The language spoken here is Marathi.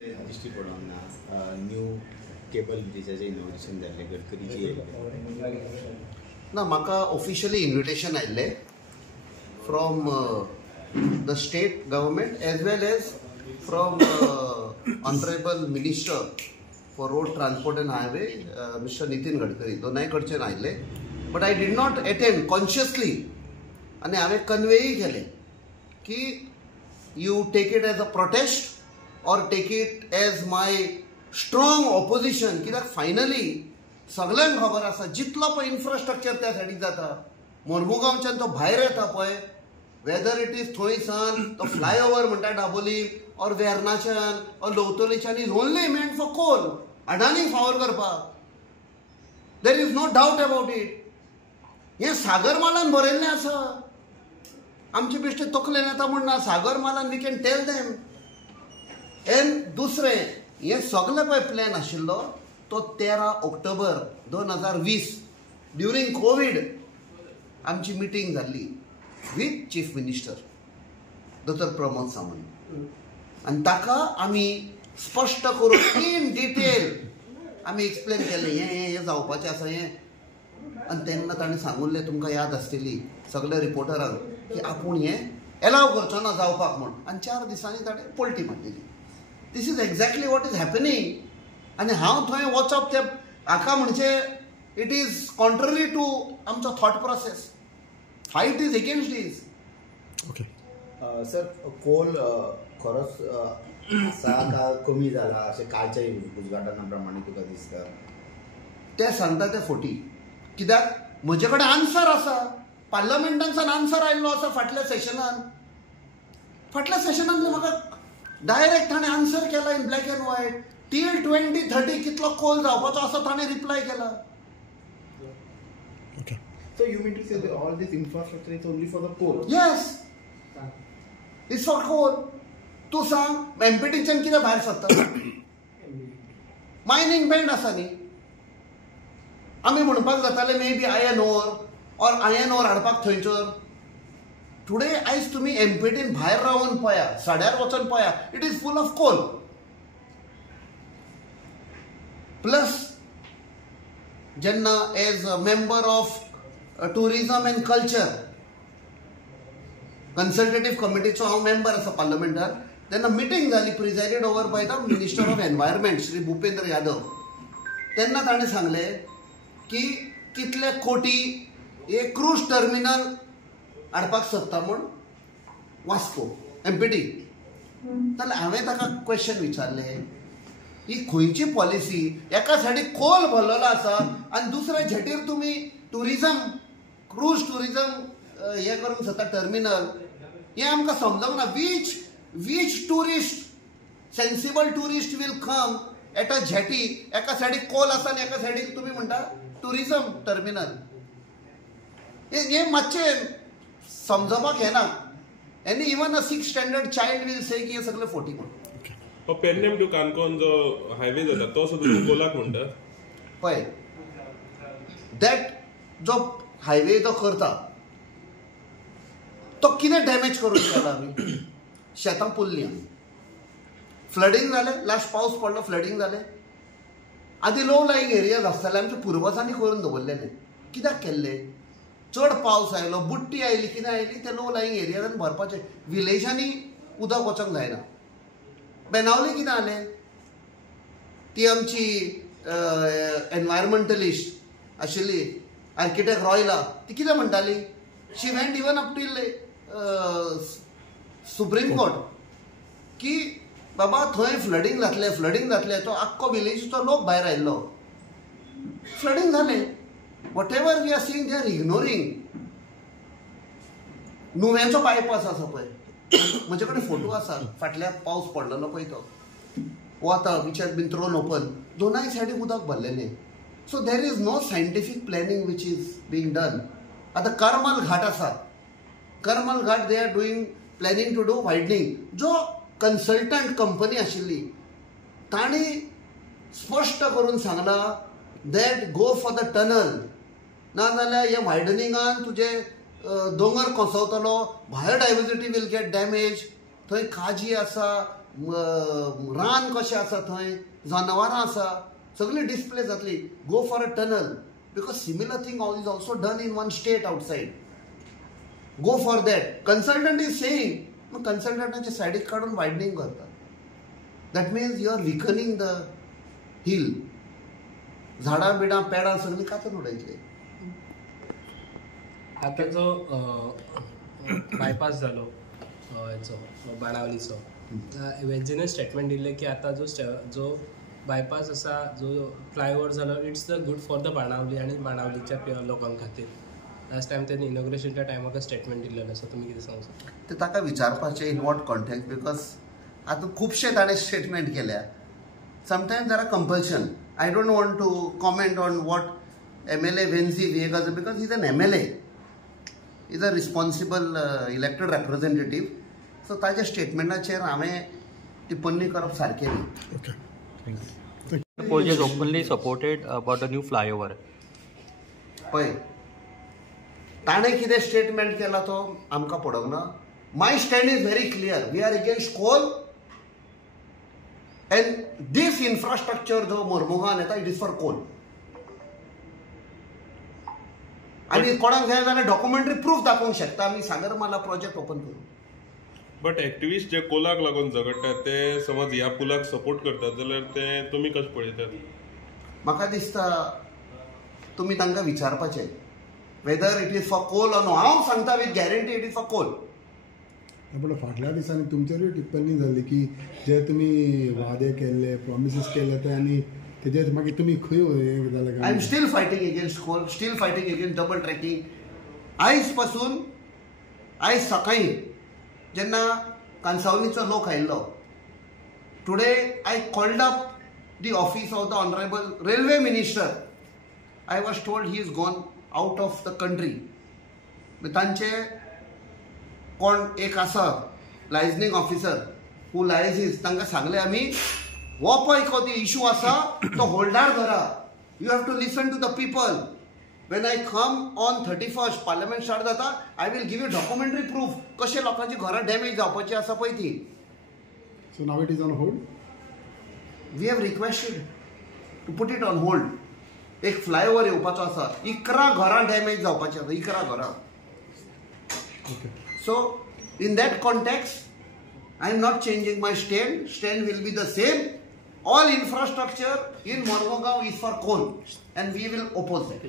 दिश्टी पडोना न्यू केबल ब्रिजाचें इनॉग्रेशन जाल्लें गडकरीजी येयल्ले ना म्हाका ऑफिशियली इन्विटेशन आयिल्लें from the state government as well as from honourable minister for road transport and highway mister Nitin Gadkari दोनाय कडच्यान आयिल्ले but I did not attend consciously आनी हांवें कन्वेय केलें की you take it as a protest or take it as my strong opposition कित्याक फायनली सगळ्यांक खबर आसा जितलो पळय इन्फ्रास्ट्रक्चर त्या सायडीक जाता मोर्मुगांवच्यान तो भायर येता पळय वेदर इट इज थंयसान तो फ्लायओवर म्हणटा दाबोली और वेर्नाच्यान और लोवतलेच्यान is only meant for coal अडानीक फावर करपाक there is no doubt about it हें सागरमालान बरयल्लें आसा आमचे बेश्टे तकलेन येता म्हण ना सागरमालान वी कॅन टेल देम एन दुसरें हें सगळें पळय प्लॅन आशिल्लो तो 13 ऑक्टोबर 2020 ड्युरींग कोवीड आमची मिटींग जाल्ली विथ चीफ मिनिस्टर दोतोर प्रमोद सावंत आनी ताका आमी स्पश्ट करून इन डिटेल आमी एक्सप्लेन केलें हें जावपाचें आसा हें आनी तेन्ना ताणें सांगुल्लें तुमकां याद आसतली सगळ्या रिपोर्टरांक की आपूण हें एलाव करचो ना जावपाक म्हूण आनी 4 दिसांनी ताणें पलटी मारलेली this is exactly what is happening आनी हांव थंय वचप ते हाका म्हणजे इट इज कॉन्ट्ररी टू आमचो thought process fight is against this okay sir coal खरोच आसा का कमी जाला अशें कालच्या उजगाटना प्रमाणे तुका दिसता ते सांगता ते फोटी कित्याक म्हजे कडेन आन्सर आसा पार्लमेंटांतल्यान आन्सर आयिल्लो आसा फाटल्या सेशनांतले म्हाका डायरेक्ट ताणें आन्सर केला in black and white till 2030 कितलो कोल जावपाचो आसा ताणें रिप्लाय केला. Okay So you mean to say that all this infrastructure is only for the coal? Yes it's for coal. तूं सांग एमपीटीच्यान कितें भायर सरता मायनींग बँड आसा न्ही आमी म्हणपाक जाताले मे बी आयर्न ओर हाडपाक थंयचर टुडे आयज तुमी एमपीटीन भायर रावन पळया साड्यार वचून पळया it is full of coal plus जेन्ना as a member of tourism and culture consultative कमिटीचो हांव मेंबर आसा पार्लमेंटार तेन्ना मिटींग जाली presided over by the minister of environment Shri Bhupender Yadav तेन्ना ताणें सांगलें की कितले कोटी एक क्रूज टर्मिनल हाडपाक सोदता म्हूण वास्को एमपीटी जाल्यार हांवें ताका क्वेश्चन विचारलें ही खंयची पॉलिसी एका सायडीक कोल भरलेलो आसा आनी दुसऱ्या झेटीर तुमी टुरिजम क्रूज टुरिजम हें करूंक सोदता टर्मिनल हें आमकां समजूंक ना वीच tourist sensible tourist will come at a jetty एका सायडीक कोल आसा आनी एका सायडीक तुमी म्हणटा टुरिजम टर्मिनल हें मातशें समजपाक येना any even a 6th standard child will say की हें सगळें फोटी म्हणून पेडणेम टू काणकोण जो हायवे जाता तो सुद्दां कोलाक म्हणटा पळय दॅट जो हायवे जो करता तो कितें डॅमेज करून गेला आमी शेतां पुल्लीं आमी फ्लडींग जालें लास्ट पावस पडलो फ्लडींग जालें आदी लो लायंग एरियाज आसताले आमच्या पुर्वजांनी करून दवरलेले कित्याक केल्ले चड पावस आयलो बुट्टी आयली कितें आयली ते लो लायंग एरियाजान भरपाचें विलेजांनी उदक वचोंक जायना बेनावली कितें जालें ती आमची एनवायरमेंटलिस्ट आशिल्ली आर्किटेक्ट रॉयला ती कितें म्हणटाली she went even up till supreme court की बाबा थंय फ्लडींग जातलें तो आख्खो विलेजीचो लोक भायर आयिल्लो फ्लडींग जालें whatever we are seeing they are ignoring नुव्यांचो बायपास आसा पळय म्हजे कडेन फोटो आसा फाटल्या पावस पडलेलो पळय तो वता विच बीन थ्रोन ओपन दोनाय सायडीक उदक भरलेलें so there is no scientific planning which is being done आतां करमल घाट आसा Karmal Ghat they are doing planning to do widening जो कन्सल्टंट कंपनी आशिल्ली तांणी स्पश्ट करून सांगला that go for the tunnel नाजाल्यार हे वायडनिंगान तुजे दोंगर कोसवतलो भायर डायवर्सिटी वील गेट डॅमेज थंय खाजी आसा रान कशें आसा थंय, जनावरां आसा, सगळी डिस्प्ले जातली. Go for a tunnel because similar thing is also done in one state outside. Go for that. Consultant is saying, मग कन्सल्टंटाच्या सायडीक काडून वायडनींग करता. That means you are weakening the hill. झाडां बिडां पेडां सगळीं कातून उडयतली. आता जो बायपास जालो हेचो बाणावलीचो, वेंचीने स्टेटमेंट दिल्लें की आता जो बायपास आसा, जो फ्लायओव्हर जालो, it's the good for the Benaulim आनी बाणावलीच्या लोकां खातीर. लास्ट टायम तेणी इनॉग्रेशनच्या टायमार स्टेटमेंट दिल्लें आसा. तुमी कितें सांगू शकता? ते ताका विचारपाचें इन वॉट कॉन्टेक्स्ट, बिकॉज आतां खुबशे ताणें स्टेटमेंट केल्या. Sometimes there are compulsion. I don't want to comment on what MLA Venzy Viegas, because he is an MLA, is a responsible elected representative. So ताच्या स्टेटमेंटाचेर हांवें टिप्पणी करप सारकें न्ही. Paul has openly supported about the new flyover. पळय, ताणें कितें स्टेटमेंट केला तो आमकां पडोंक ना. My stand is very clear. We are against coal and these infrastructure जो मोर्मुगांवान येता, इट इज फॉर कोल. आनी कोणाक जाय जाल्यार डॉक्युमेंटरी प्रूफ दाखोवंक शकता आमी सागरमाला प्रोजेक्ट ओपन करून. बट एक्टिविस्ट जे कोलाक लागून झगडटात ते समज ह्या पुलाक सपोर्ट करतात जाल्यार ते तुमी कशें पळयतात? म्हाका दिसता तुमी तांकां विचारपाचें whether it is for coal or no. हांव सांगता with guarantee it is for coal. पण फाटल्या दिसांनी तुमचेरूय टिप्पणी जाल्ली की जे तुमी वादे केल्ले, प्रॉमिसीस केले ते, आनी तेजेर मागीर तुमी खंय हें जालें? I am still fighting against coal, still fighting against double tracking. आयज सकाळीं जेन्ना कांसावलीचो लोक आयिल्लो, today I called up the office of the honourable railway minister. I was told he is gone out of the country. तांचे कोण एक आसा लायझनिंग ऑफिसर हू लायझीस, तांकां सांगलें आमी हो पळय जो इशू आसा तो होल्डार धरा. You have to listen to the people. When I come on 31st parliament start जाता, I will give you documentary proof कशे लोकांची घरां डॅमेज जावपाची आसा पळय ती. So now it is on hold. We have requested to put it on hold. एक फ्लायओव्हर येवपाचो आसा, 11 घरां डॅमेज जावपाची आसा, 11 घरां. So in that context I am not changing my stand. Stand will be the same. All infrastructure in Mormugao is for coal and we will oppose that.